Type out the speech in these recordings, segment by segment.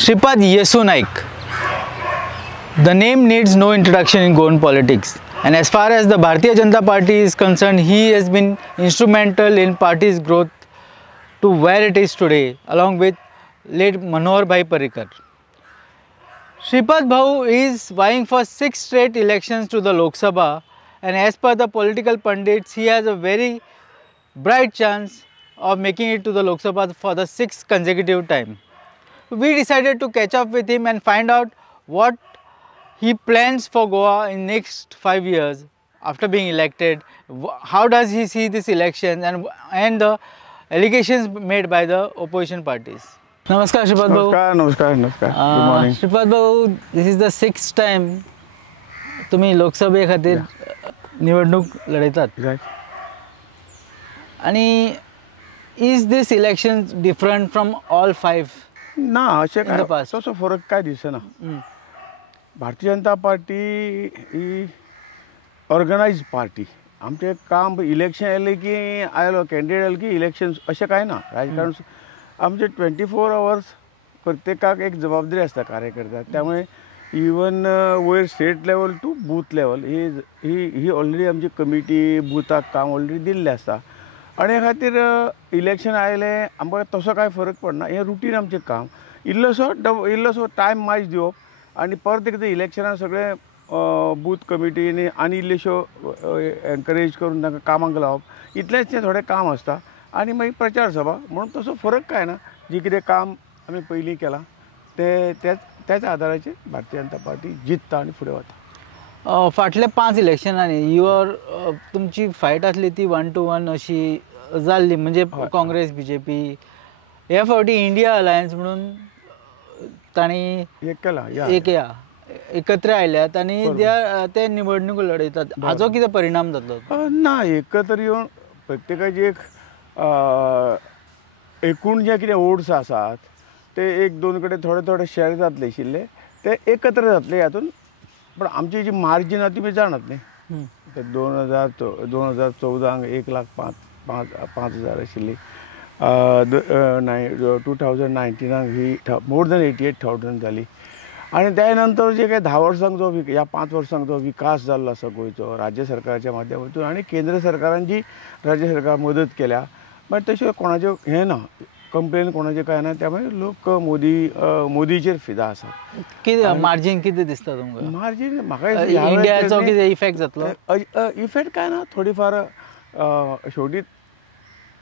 Shripad Yesu Naik. The name needs no introduction in Goan politics. And as far as the Bharatiya Janata Party is concerned, he has been instrumental in party's growth to where it is today, along with late Manohar Bhai Parrikar. Shripad Bhau is vying for 6 straight elections to the Lok Sabha, and as per the political pundits, he has a very bright chance of making it to the Lok Sabha for the 6th consecutive time. We decided to catch up with him and find out what he plans for Goa in next 5 years after being elected. How does he see this election and the allegations made by the opposition parties. Namaskar Shripad Bhau. नमस्कार. Good morning. Shripad Bhau, this is the 6th time तुम्ही लोकसभे खातीर निवडणूक लढयतात. Right. आणि is this election different from all 5? ना असे In the काय past. तसं फरक काय दिसना. भारतीय जनता पार्टी ही ऑर्गनाइज पार्टी. आमचे काम इलेक्शन आले की आयलो कॅन्डिडेट आले की इलेक्शन असे काय ना. राजकारण आमचे 24 आवर्स प्रत्येकाक एक जबाबदारी असता कार्यकर्त्याक. त्यामुळे even where state level to booth level ही ऑलरेडी आमची कमिटी बुथाक काम ऑलरेडी दिल्लें आसता. आणि ह्या खातीर इलेक्शन आयले आमकां तसो काय फरक पडना. हें रुटीन आमचें काम. इल्लोसो टायम मायज दिवप आनी परत एकदां इलेक्शनाक सगळे बूथ कमिटीनी आनी इल्लेश्यो एनकरेज करून तांकां कामाक लावप इतलेंच तें थोडें काम आसता. आनी मागीर प्रचार सभा म्हणून तसो फरक काय ना. जी कितें काम आमी पयलीं केलां त्याच आदाराचेर भारतीय जनता पार्टी जिखता आनी फुडें वता. फाटल्या 5 इलेक्शनांनी तुमची फायट आसली ती 1 to 1 अशी जाल्ली. म्हणजे काँग्रेस BJP ह्या फावटी इंडिया अलायन्स म्हणून तांणी एकत्र आयल्यात आनी ते निवडणूक लढयतात. हाचो कितें परिणाम जातलो? ना एकत्र येवन प्रत्येकाची एक एकूण जे कितें वोट्स आसात ते 1-2 कडेन थोडे शेअर जातले आशिल्ले ते एकत्र जातले हातून. पण आमची जी मार्जीन आसा ती जाणात न्ही. 2014 1,05,000 आशिल्ली. 2019 ही मोर दॅन 88,000 जाली. आनी त्या नंतर जे काही 10 वर्सांक जो ह्या 5 वर्सांक जो विकास जाल्लो आसा गोंयचो राज्य सरकाराच्या माध्यमातून आनी केंद्र सरकारान जी राज्य सरकार मदत केल्या मागीर तशें कोणाचें हें ना कंप्लेन कोणाचें काय ना. त्यामुळे लोक मोदीचेर फिदा आसात. कितें मार्जीन कितें दिसता तुमकां? मार्जीन म्हाका इंडियाचो कितें इफेक्ट जातलो? इफेक्ट काय ना. थोडी फार शेवटी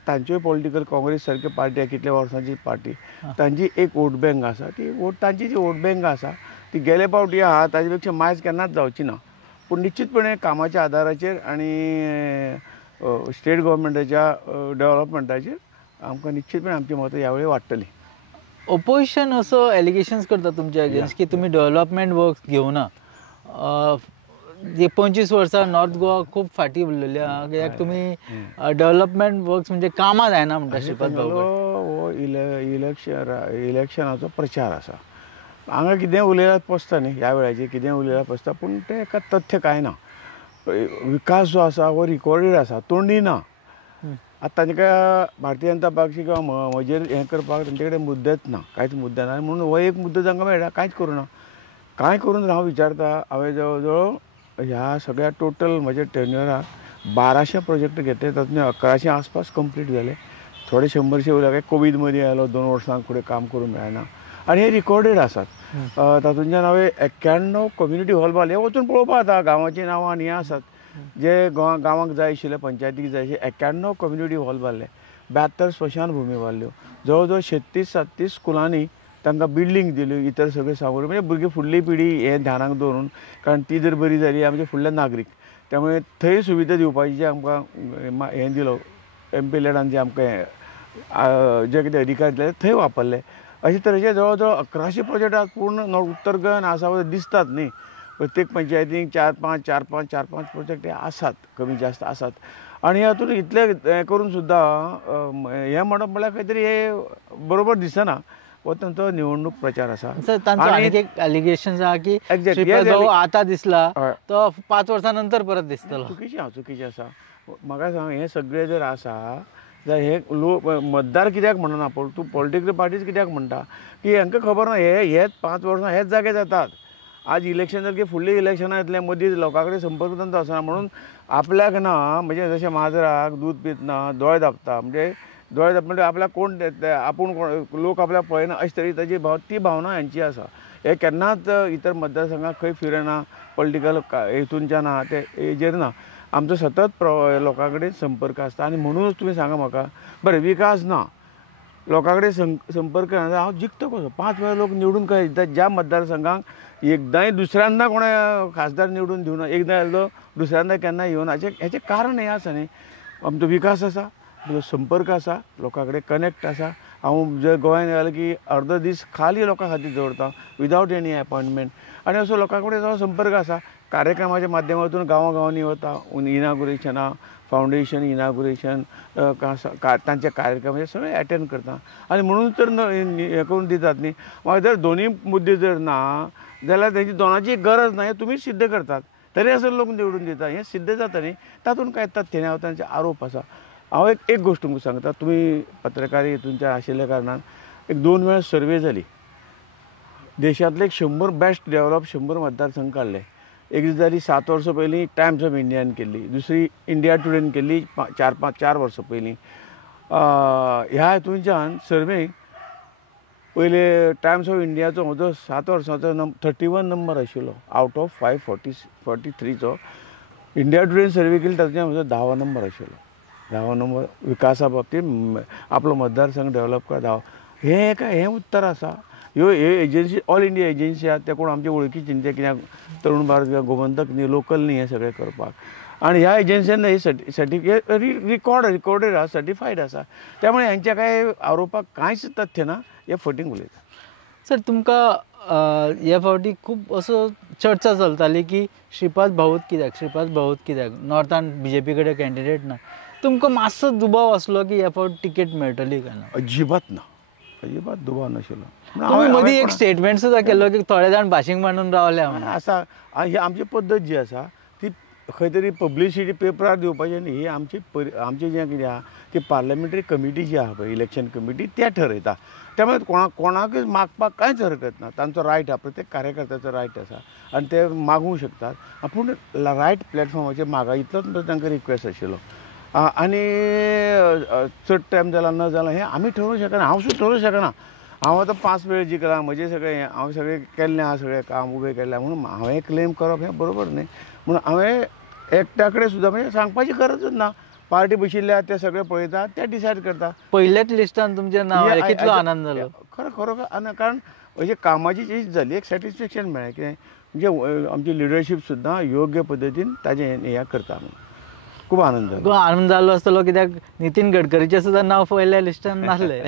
तांच्योय पॉलिटिकल काँग्रेस सारकी पार्टी कितल्या वर्सांची पार्टी तांची एक वोट बँक आसा. ती तांची जी वोट बँक आसा ती गेले फावटी आहा ताजे पेक्षा मायज केन्नाच जावची ना. पूण निश्चितपणे कामाच्या आदाराचेर आनी स्टेट गव्हर्मेंटाच्या डेव्हलपमेंटाचेर आमकां निश्चितपणे आमची मतां ह्या वेळी वाडटली. ओपोजिशन असो एलिगेशन्स करता तुमच्या अगेन्स्ट की तुम्ही डेव्हलपमेंट वर्क्स घेवना. 25 वर्सां नॉर्थ गोवा खूब फाटीं उरलेली आहा कित्याक तुमी डेव्हलपमेंट वर्क्स म्हणजे कामां जायना म्हणटा. श्रीपाद भाऊ हो इलेक्शनाचो प्रचार आसा. हांगा कितें उलयल्यार पसता न्ही. ह्या वेळाचेर कितें उलयल्यार पसता. पूण तें एका तथ्य काय ना. विकास जो आसा हो रिकॉर्डेड आसा तोंडी ना. आतां तांकां भारतीय जनता पक्ष किंवा म्हजेर हें करपाक तांचे कडेन मुद्दत ना. कांयच मुद्दत ना. म्हणून हो एक मुद्दो तांकां मेळटा कांयच करूना. कांय करून हांव विचारता. हांवें जवळ जवळ ह्या सगळ्या टोटल म्हज्या टेन्युअराक 1200 प्रोजेक्ट घेतले. तातूंत 1100 आसपास कंप्लीट जाले. थोडे 100 उरले. काय कोवीड मदीं आयलो 2 वर्सांक फुडें काम करूंक मेळना. आनी हे रिकॉर्डेड आसात. तातूंतल्यान हांवें 91 कम्युनिटी हॉल बांदले. हे वचून पळोवपा जाता. गांवांची नांवां आनी हें आसात जे गांवांक जाय आशिल्ले पंचायतीक जाय आशिल्ले 91 कम्युनिटी हॉल बांदले. 72 स्मशान भुमी बांदल्यो. जवळ जवळ 36-37 स्कुलांनी तांकां बिल्डींग दिल्यो. इतर सगळे सामुग्री म्हणजे भुरगीं फुडली पिढी हें ध्यानाक दवरून कारण ती जर बरी जाली आमचे फुडले नागरीक. त्यामुळे थंय सुविधा दिवपाची जे आमकां हें दिलो एमपीलेडान जे आमकां जे कितें अधिकार दिले थंय वापरले. अशे तरेचे जवळ जवळ 1100 प्रोजेक्ट पूर्ण उत्तर गोंयान आसा दिसतात न्ही. प्रत्येक पंचायतीक 4-5 प्रोजेक्ट हे आसात कमी जास्त आसात. आनी हातूंत इतले हें करून सुद्दां हें म्हणप म्हळ्यार खंय तरी हे बरोबर दिसना. हो तांचो निवडणूक प्रचार आसा. आनी एक एलिगेशन्स आहा की श्रीपाद भाऊ आतां दिसला तो 5 वर्सां नंतर परत दिसतलो. चुकीचें आसा. म्हाका सांग हें सगळें जर आसा जाल्यार हे मतदार कित्याक म्हणना तूं पॉलिटिकल पार्टीज कित्याक म्हणटा की हांकां खबर ना हेच 5 वर्सां हेच जागे जातात. आज इलेक्शन जालें की फुडलीं इलेक्शनां येतलें मदीं लोकां कडेन संपर्क तंत्र आसना म्हणून आपल्याक ना म्हणजे जशें माजराक दूद पितना दोळे धांपता म्हणजे दोळे धांपता म्हणजे आपल्याक कोण आपूण लोक आपल्याक पळयना अशे तरेची ताजी ती भावना हांची आसा. हे केन्नाच इतर मतदारसंघाक खंय फिरना पॉलिटिकल हितूनच्यान ना ते हेजेर ना. आमचो सतत लोकां कडेन संपर्क आसता आनी म्हणूनच तुमी सांगा म्हाका बरें विकास ना लोकां कडेन संपर्क ना हांव जिखता कसो 5 वेळा लोक निवडून काय दितात. ज्या मतदारसंघाक एकदांय दुसऱ्यांदा कोणें खासदार निवडून दिवना एकदां येयलो दुसऱ्यांदा केन्ना येवना हेचें कारण हें आसा न्ही आमचो विकास आसा आमचो संपर्क आसा लोकां कडेन कनेक्ट आसा. हांव जर गोंयांत येयलो की अर्दो दीस खाली लोकां खातीर दवरता विदावट एनी अपॉयंटमेंट आनी असो लोकां कडेन जो संपर्क आसा कार्यक्रमाच्या माध्यमांतून गांवांनी वता इनागुरेशनां फावंडेशन इनागुरेशन तांचे कार्यक्रम हे सगळे अटेंड करता आनी म्हणून तर हें करून दितात न्ही. म्हाका जर दोनूय मुद्दे जर ना जाल्यार तेंची दोनांची गरज ना हें तुमीच सिद्ध करतात तरी असो लोक निवडून दिता हें सिद्ध जाता न्ही. तातूंत कांय तथ्यनावतांचे आरोप आसा. हांव एक गोश्ट तुमकां सांगता तुमी पत्रकारी हितूनचे आशिल्ल्या कारणान 2 वेळा सर्वे जाली देशांतले 100 बेस्ट डेव्हलप 100 मतदारसंघ काडले. एक जाली 7 वर्सां पयलीं टायम्स ऑफ इंडियान केल्ली दुसरी इंडिया टुडेन केल्ली 4 वर्सां पयलीं. ह्या हितूनच्यान सर्वे पयले टायम्स ऑफ इंडियाचो म्हजो 7 वर्सांचो 31 नंबर आशिल्लो आवट ऑफ 543चो. इंडिया टुडेन सर्वे केली तातूंतल्यान म्हजो 10वा नंबर आशिल्लो. 10वा नंबर विकासा बाबतींत आपलो मतदारसंघ डेव्हलप करता हें उत्तर आसा. ह्यो एजन्सी ऑल इंडिया एजन्सी आहात ते कोण आमचे वळखीचे ते कित्याक तरुण भारत किंवा गोमंतक न्ही लोकल न्ही हें सगळें करपाक आनी ह्या एजन्सीन हे सर्टिफिकेट रिकॉर्डेड आसा सर्टिफायड आसा त्यामुळे हांच्या कांय आरोपाक कांयच तथ्य ना हे फटींग उलयता. सर तुमकां ह्या फावटी खूब असो चर्चा चलताली की श्रीपाद भाऊत कित्याक नॉर्थान BJP कडेन कॅन्डिडेट ना. तुमकां मातसो दुबाव आसलो की ह्या फावट टिकेट मेळटली काय ना? अजिबात दुबाव नाशिल्लो. तुम्ही मदीं एक स्टेटमेंट सुद्दां केल्लो की थोडे जाण भाशींग मांडून रावल्या म्हणून. आसा ही आमची पद्दत जी आसा ती खंय तरी पब्लिसिटी पेपरार दिवपाची न्ही. ही आमची जें कितें आहा ती पार्लमेंटरी कमिटी जी आहा पळय इलेक्शन कमिटी त्या ठरयता. त्यामुळे कोणाकूय मागपाक कांयच हरकत ना. तांचो रायट आहा प्रत्येक कार्यकर्त्याचो रायट आसा आनी ते मागूंक शकतात पूण रायट प्लॅटफॉर्माचेर मागा इतलोच तांकां रिक्वेस्ट आशिल्लो. आनी चड टायम जाला न जाला हें आमी ठरोवंक शकना हांव सुद्दां ठरोवंक शकना. हांव आतां 5 वेळ जिखला म्हजें सगळें हांव सगळें केल्लें आहा सगळें काम उबें केल्लें म्हणून हांवें क्लेम करप हें बरोबर न्ही. म्हणून हांवें एकट्या कडेन सुद्दां म्हणजे सांगपाची गरजच ना. पार्टी बशिल्ल्या ते सगळें पळयता ते डिसायड करता. पयल्याच लिस्टान तुमचें नांव कितलो आनंद जालो. खरो कारण अशी कामाची चीज जाली एक सॅटिस्फॅक्शन मेळ्ळें कितें म्हणजे आमची लिडरशीप सुद्दां योग्य पद्दतीन ताजें हें करता म्हणून खूब आनंद जालो आसतलो कित्याक नितीन गडकरीचें सुद्दां नांव पयल्या लिस्टान नासलें.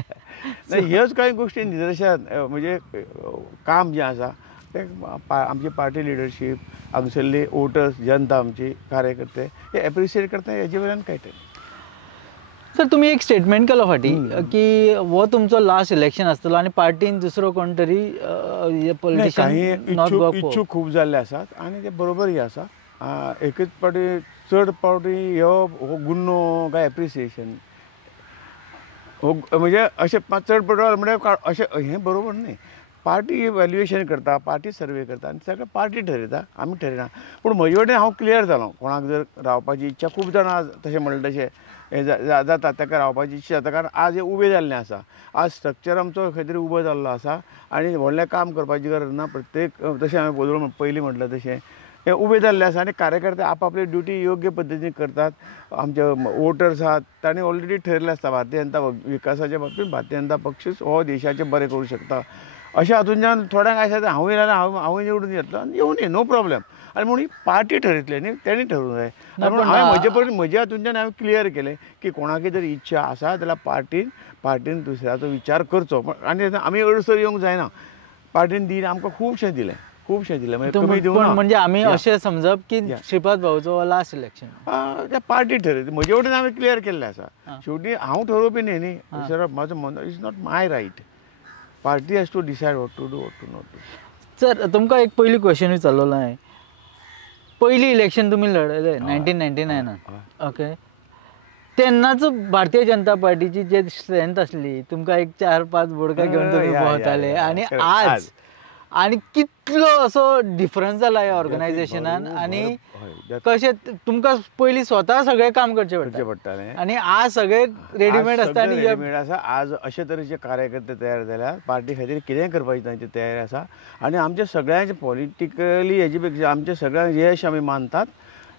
ह्योच कांय गोश्टी निदर्शान म्हणजे काम जें आसा तें आमची पार्टी लिडरशीप हांगसरली वोटर्स जनता आमची कार्यकर्ते हे एप्रिशिएट करता हेजे वयल्यान कळटा. सर तुमी एक स्टेटमेंट केलो फाटी की हो तुमचो लास्ट इलेक्शन आसतलो आनी पार्टीन दुसरो कोण तरी पॉलिटिशियन इच्छूक खूब जाल्ले आसात आनी ते बरोबरय आसा. एकच पावटी चड पावटी हो गुन्नो काय एप्रिसिएशन म्हणजे अशें चड पडवल म्हणजे अशें हें बरोबर न्ही. पार्टी इवॅल्युएशन करता पार्टी सर्वे करता आनी सगळें पार्टी ठरयता आमी ठरयना. पूण म्हजे वटेन हांव क्लियर जालो कोणाक जर रावपाची इच्छा खूब जाणां तशें म्हणलें तशें हें जाता ताका रावपाची इच्छा जाता कारण आज हें उबें जाल्लें आसा. आज स्ट्रक्चर आमचो खंय तरी उबो जाल्लो आसा आनी व्हडलें काम करपाची गरज ना. प्रत्येक तशें हांवें पयलीं म्हटलें तशें हें उबें जाल्लें आसा आनी कार्यकर्ते आपआपली ड्युटी योग्य पद्दतीन करतात. आमचे वोटर्स आहात तांणी ऑलरेडी ठरयल्लें आसता भारतीय जनता विकासाच्या बाबतींत भारतीय जनता पक्षच हो देशाचें बरें करूं शकता. अशें हातूंतल्यान थोड्यांक आसा हांवूय जाल्यार हांवूय निवडून येतलो आनी येवं न्ही नो प्रॉब्लेम. आनी म्हणून पार्टी ठरयतले न्ही तेणी ठरूंक जाय. पूण हांवें म्हजे हातूंतल्यान हांवें क्लियर केलें की कोणाकी जर इच्छा आसा जाल्यार पार्टीन दुसऱ्याचो विचार करचो. आनी आमी अडसर येवंक जायना. पार्टीन दिन आमकां खुबशें दिलें म्हणजे आमी अशें समजप की श्रीपाद भाऊचो लास्ट इलेक्शन त्या पार्टी ठरयता. म्हजे वटेन हांवें क्लियर केल्लें आसा. शेवटी हांव ठरोवपी न्ही म्हाजो मन is not my right. Party has to decide what to do what to not do. Sir तुमकां एक पयली क्वेश्चन विचारलेलो हांवें. पयली इलेक्शन तुमी लढयलें 1999 ओके तेन्नाच भारतीय जनता पार्टीची जे स्ट्रेंथ असली तुमकां एक 4-5 बोडका घेऊन तुम्ही भोंवताले आणि आज आणि कितलो असो डिफरन्स जाला ह्या ऑर्गनायझेशनान आणि कशें तुमकां पयलीं स्वता सगळें काम करचें पडटालें आणि आज सगळें रेडीमेड आसता आनी रेडीमेड आसा. आज अशे तरेचे कार्यकर्ते तयार जाल्यात, पार्टी खातीर कितेंय करपाची तांची तयारी आसा आनी आमच्या सगळ्यांचे पॉलिटिकली हेजे पेक्षा आमच्या सगळ्यांक यश आमी मानतात.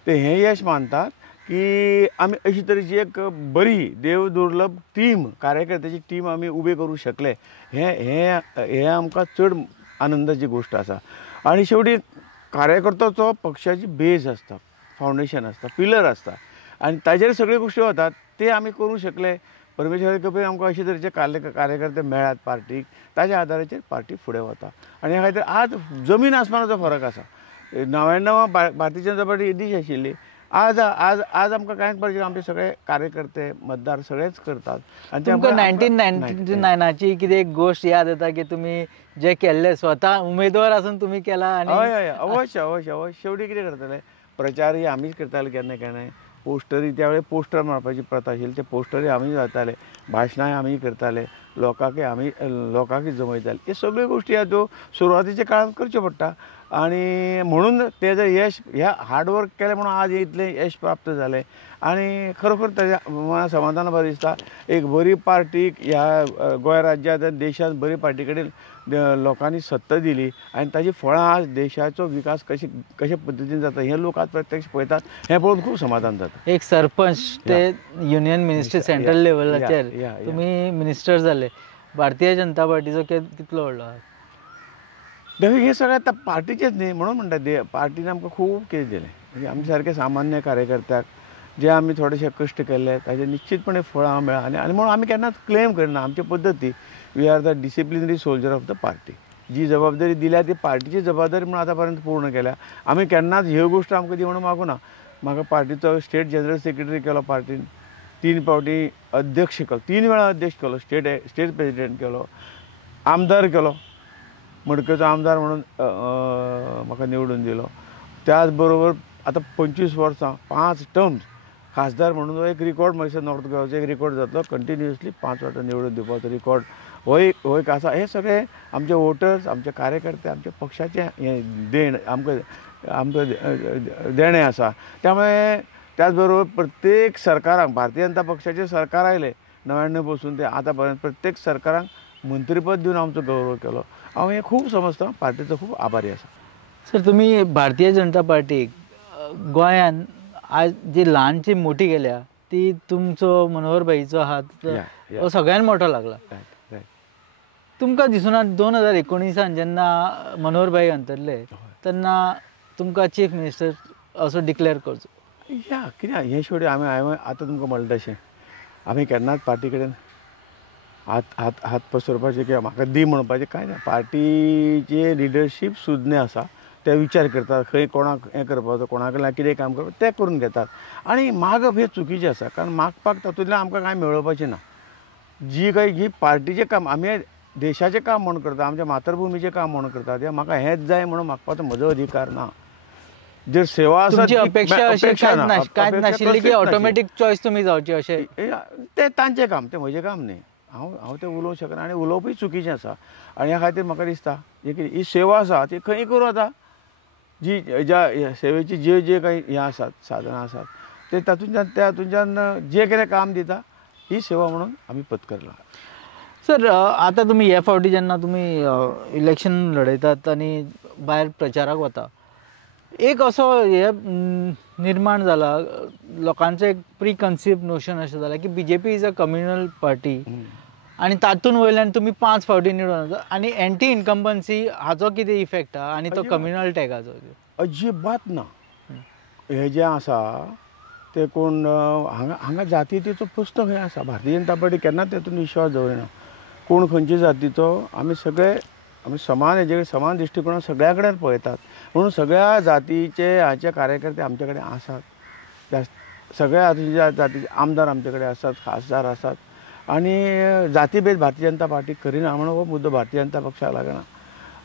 ते हें यश मानतात की आमी अशी तरेची एक बरी देव दुर्लभ टीम कार्यकर्त्याची टीम आमी उबी करूं शकले. हे आमकां चड आनंदाची गोष्ट आसा. आनी शेवटी कार्यकर्त्याचो पक्षाची बेज आसता, फावंडेशन आसता, पिलर आसता आनी ताजेर सगळ्यो गोश्टी वतात. ते आमी करूं शकले. परमेश्वराचे कृपेन आमकां अशे तरेचे कार्यकर्ते मेळ्ळ्यात पार्टीक. ताज्या आदाराचेर पार्टी फुडें वता आनी ह्या खातीर आज जमीन आसमानाचो फरक आसा. 99 भारतीय जनता पार्टी दीश आशिल्ली. आज आज आज आमकां कांयच पडचे आमचे सगळे कार्यकर्ते मतदार सगळेच करतात. आनी तुमकां 1999ची कितें एक गोश्ट याद येता की तुमी जे केल्ले स्वता उमेदवार आसून तुमी केला आनी हय अवश्य अवश्य अवश्य. शेवटी कितें करताले प्रचारय आमीच करताले केन्ना केन्नाय. पोस्टरी त्या वेळेस पोस्टर मारपाची प्रथा आशिल्ली. ते पोस्टरी आमी घालताले, भाशणांय आमी करताले, लोकांकय जमयताले. हे सगळ्यो गोश्टी ह्या त्यो सुरवातीच्या काळांत करच्यो पडटा आनी म्हणून तेजें यश ह्या हार्डवर्क केलें म्हणून आज इतलें यश प्राप्त जालें आनी खरोखर ताज्या मना समाधान बरें दिसता. एक बरी पार्टीक ह्या गोंय राज्यांत आनी देशांत बरी पार्टी कडेन लोकांनी सत्ता दिली आनी ताजी फळां आज देशाचो विकास कशे पद्दतीन जाता हें लोक आज प्रत्यक्ष पळयतात. हें पळोवन खूब समाधान जाता. एक सरपंच ते युनियन मिनिस्टर सेंट्रल लेवलाचेर तुमी मिनिस्टर जाले. भारतीय जनता पार्टीचो कितलो व्हडलो देखीक हे सगळें आतां पार्टीचेच न्ही म्हणून म्हणटा पार्टीन आमकां खूब कितें दिलें. म्हणजे आमचे सारके सामान्य कार्यकर्त्याक जे आमी थोडेशे कश्ट केले ताजे निश्चितपणे फळां मेळ्ळा आनी म्हणून आमी केन्नाच क्लेम करना. आमचे पद्दती we are the disciplinary soldier of the party. जी जबाबदारी दिल्या ती पार्टीची जबाबदारी म्हणून आतां पर्यंत पूर्ण केल्या. आमी केन्नाच ह्यो गोश्ट आमकां दी म्हणून मागूना. म्हाका पार्टीचो स्टेट जनरल सेक्रेटरी केलो पार्टीन, 3 फावटी अध्यक्ष केलो, 3 वेळा अध्यक्ष केलो, स्टेट प्रेसिडेंट केलो, आमदार केलो, मडकयचो आमदार म्हणून म्हाका निवडून दिलो. त्याच बरोबर आतां 25 वर्सां 5 टर्म्स खासदार म्हणून एक रिकॉर्ड म्हैसूर नॉर्थ गोवाचो एक रिकॉर्ड जातलो. कंटिन्युअसली 5 फावटी निवडून दिवपाचो रिकॉर्ड हो एक आसा. हे सगळे आमचे वोटर्स, आमचे कार्यकर्ते, आमच्या पक्षाचें हें देण आमकां देणें आसा. त्यामुळे त्याच बरोबर प्रत्येक सरकाराक भारतीय जनता पक्षाचे सरकार आयले 99 पासून ते आतां पर्यंत प्रत्येक सरकाराक मंत्रीपद दिवन आमचो गौरव केलो. हांव हें खूब समजता. पार्टीचो खूब आभारी आसा. सर तुमी भारतीय जनता पार्टीक गोंयान आज जी ल्हानची मोठी गेल्या ती तुमचो मनोहर भाईचो हात हो सगळ्यान मोठो लागला. तुमकां दिसना 2019 जेन्ना मनोहर भाई अंतरले तेन्ना तुमकां चीफ मिनिस्टर असो डिक्लेअर करचो कित्याक हें शेवटी हांवें आतां तुमकां म्हणलें तशें आमी केन्नाच पार्टी कडेन हात पसरपाचें किंवा म्हाका दी म्हणपाचें कांय ना. पार्टीचे लिडरशीप सुज्ञ आसा. ते विचार करतात खंय कोणाक हें करपाचो, कोणा कडल्यान कितें काम करपाचें तें करून घेतात आनी मागप हें चुकीचें आसा. कारण मागपाक तातूंतल्यान आमकां कांय मेळोवपाचें ना. जी पार्टीचें काम आमी देशाचें काम म्हणून करता, आमच्या मातृभुमीचें काम म्हणून करतात. हे म्हाका हेंच जाय म्हणून मागपाचो म्हजो अधिकार ना. जर सेवा आसा कांयच नाशिल्ली की ऑटोमॅटीक चॉयस तुमी जावची अशें तें तांचें काम, तें म्हजें काम न्ही. हांव तें उलोवंक शकना आनी उलोवपूय चुकीचें आसा. आनी ह्या खातीर म्हाका दिसता ही सेवा आसा ती खंय करूं आतां. जी ज्या सेवेची जे काही हें आसात साधनां आसात ते तातूंतल्यान जें कितें काम दिता ही सेवा म्हणून आमी पत्करला. सर आतां तुमी हे फावटी जेन्ना तुमी इलेक्शन लडयतात आनी भायर प्रचाराक वता एक असो हे निर्माण जाला लोकांचो एक प्री कन्सिप्ट नोशन अशें जाला की BJP is a communal party आनी तातूंत वयल्यान तुमी 5 फावटी निवडून येता आनी एंटी इनकम्बन्सी हाचो कितें इफेक्ट आहा आनी तो कम्युनल टॅगाचो अजिबात ना. हे जें आसा ते कोण हांगा जातीचो प्रस्न खंय आसा. भारतीय जनता पार्टी केन्नाच तातूंत विश्वास दवरिना. कोण खंयचे जातीचो आमी समान हेजे समान दृश्टिकोनान सगळ्या कडेन पळयतात. म्हणून सगळ्या जातीचे हाचे कार्यकर्ते आमचे कडेन आसात. सगळ्या जातीचे आमदार आमचे कडेन आसात, खासदार आसात आनी जातीभेद भारतीय जनता पार्टी करिना म्हणून हो मुद्दो भारतीय जनता पक्षाक लागना.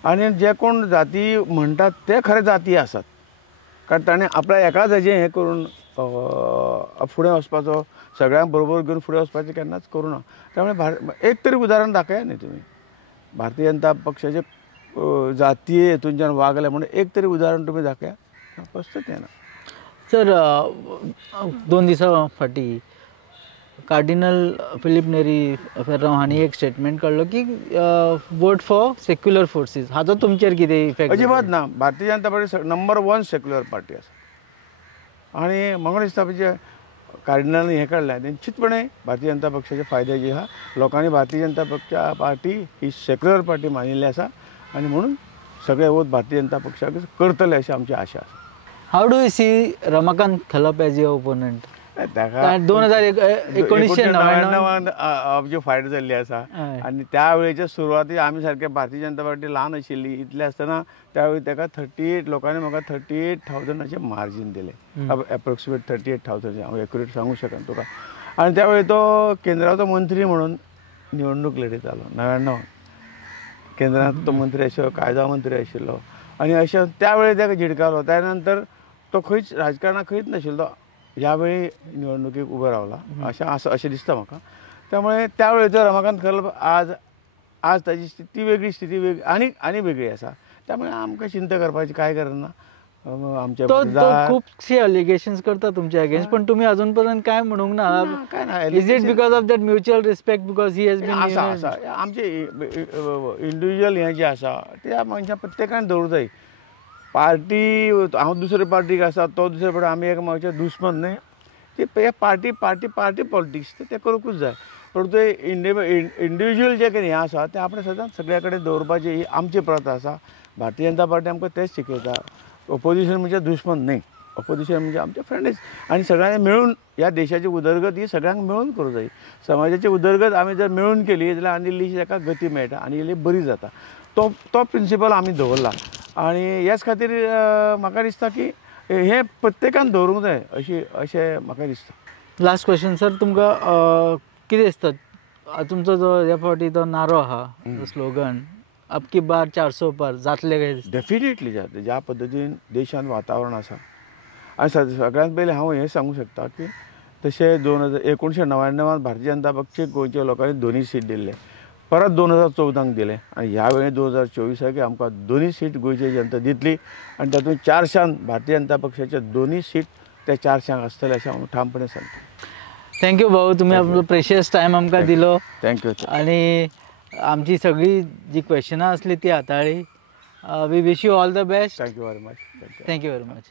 आनी जे कोण जाती म्हणटात ते खरे जाती आसात. कारण ताणें आपल्या एकाच हेजें हें करून फुडें वचपाचो सगळ्यांक बरोबर घेवन फुडें वचपाचें केन्नाच करूं ना. त्यामुळे एक तरी उदाहरण दाखया न्ही तुमी. भारतीय जनता पक्षाचे जातीय हेतूंच्यान वागले म्हणून एक तरी उदाहरण तुमी दाखया. फस्तच येना. सर 2 दिसा फाटी कार्डिनल फिलीप नेरी फेर्रांव हांणी एक स्टेटमेंट काडलो की वोट फॉर सेक्युलर फोर्सीस. हाचो तुमचेर कितें इफेक्ट? अजिबात ना. Bharatiya Janata party number 1 secular party आसा. आनी म्हाका दिसता म्हणजे कार्डिनलांनी हें काडलें निश्चितपणे भारतीय जनता पक्षाचे फायद्याची आहा. लोकांनी भारतीय जनता पार्टी ही सेक्युलर पार्टी मानिल्ली आसा आनी म्हणून सगळे वोट भारतीय जनता पक्षाक करतले अशी आमची आशा आसा. How do you see Ramakant Khalap as your opponent? 1999 आमची फायट जाल्ली आसा आनी त्या वेळेच्या सुरवातीक आमी सारके भारतीय जनता पार्टी ल्हान आशिल्ली. इतले आसतना त्या वेळी ताका 38 लोकांनी म्हाका 38,000 अशें मार्जीन दिलें. एप्रोक्सिमेट 38,000 हांव एक्युरेट सांगूं शकना तुका. आनी त्या वेळी तो केंद्राचो मंत्री म्हणून निवडणूक लढयतालो 99. केंद्रांत तो मंत्री आशिल्लो, कायदा मंत्री आशिल्लो आनी अशें त्या वेळी ताका झिडकालो. त्या नंतर तो खंयच राजकारणाक खंयच नाशिल्लो. ह्या वेळी निवडणुकीक उबो रावला अशें दिसता म्हाका. त्यामुळे त्या वेळेचो रमाकांत खलप आज ताची स्थिती वेगळी आनी वेगळी आसा. त्यामुळे आमकां चिंता करपाची कांय गरज ना. आमच्या खुबशे अलिगेशन्स करता तुमच्या अगेन्स्ट, पण तुम्ही अजून पर्यंत काय म्हणूंक ना. काय ना. Is it because of that mutual respect because he has been आसा आमचे इंडिविज्युअल हें जें आसा तें मनशां प्रत्येकान दवरूंक जाय. पार्टी हांव दुसरे पार्टीक आसा तो दुसरे पार्टी आमी एकामेकाचे दुश्मन न्हय. ती पार्टी पॉलिटिक्स ते करूंकूच जाय. पण ते इंडिविज्युअल जे कितें हें आसा तें आपणें सदांच सगळ्या कडेन दवरपाची ही आमची प्रथा आसा. भारतीय जनता पार्टी आमकां तेच शिकयता. ऑपोजिशन म्हणजे दुश्मन न्हय. ऑपोजिशन म्हणजे आमचे फ्रेंड्स आनी सगळ्यांनी मेळून ह्या देशाची उदरगत ही सगळ्यांक मेळून करूंक जाय. समाजाची उदरगत आमी जर मेळून केली जाल्यार आनी इल्लीशी ताका गती मेळटा आनी इल्ली बरी जाता. तो प्रिंसिपल आमी दवरला आनी ह्याच खातीर म्हाका दिसता की हें प्रत्येकान दवरूंक जाय अशें म्हाका दिसता. लास्ट क्वेश्चन सर, तुमकां कितें दिसता तुमचो जो ह्या फावटी तो नारो आहा स्लोगन अब की बार 400 पार जातले काय? डेफिनेटली जातले. ज्या पद्दतीन देशांत वातावरण आसा आनी सगळ्यांत पयलीं हांव हें सांगूं शकता की तशें 1999 भारतीय जनता पक्षाक गोंयच्या लोकांनी 2 सीट दिल्ले. परत 2014 दिले आनी ह्या वेळी 2024 आमकां 2 सीट गोंयची जनता दितली आनी तातूंत 400 भारतीय जनता पक्षाचे 2 सीट त्या 400 आसतले अशें हांव ठामपणे सांगता. थँक्यू भाऊ, तुम्ही आपलो प्रेशियस टायम आमकां दिलो. थँक्यू. आनी आमची सगळी जी क्वेश्चनां आसली ती हाताळ्ळी. We wish you all the best. Thank you very much. Thank you very much.